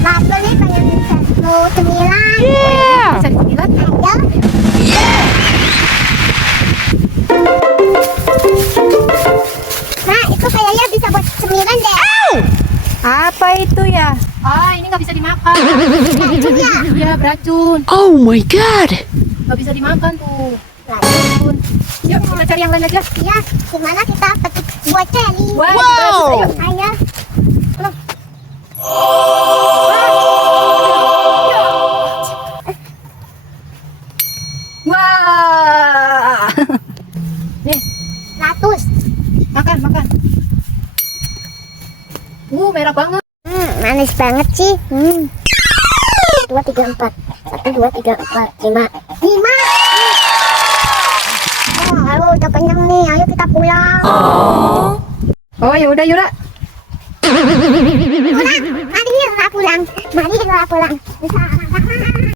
Satu nih pengen satu cemilan. Yeah. Bisa dibilang Ayo. Nah, itu kayaknya bisa buat cemilan deh. apa itu ya? Ah, ini nggak bisa dimakan. Racun ya? Iya, beracun. Oh my god. Nggak bisa dimakan tuh. Racun. Yuk, kita cari yang lain aja. Ya, gimana kita petik buat celi? Wah, Wow. itu beracun. Ayo. Wah. Nih, Ratus. makan, makan. Merah banget. Manis banget sih. 2, 3, 4. 1, 2, 3, 4, 5. 5. Oh, ayo udah kenyang nih. Ayo kita pulang. Oh, ya udah, Yura. Pulang. Mari kita pulang. Mari kita pulang. Bisa.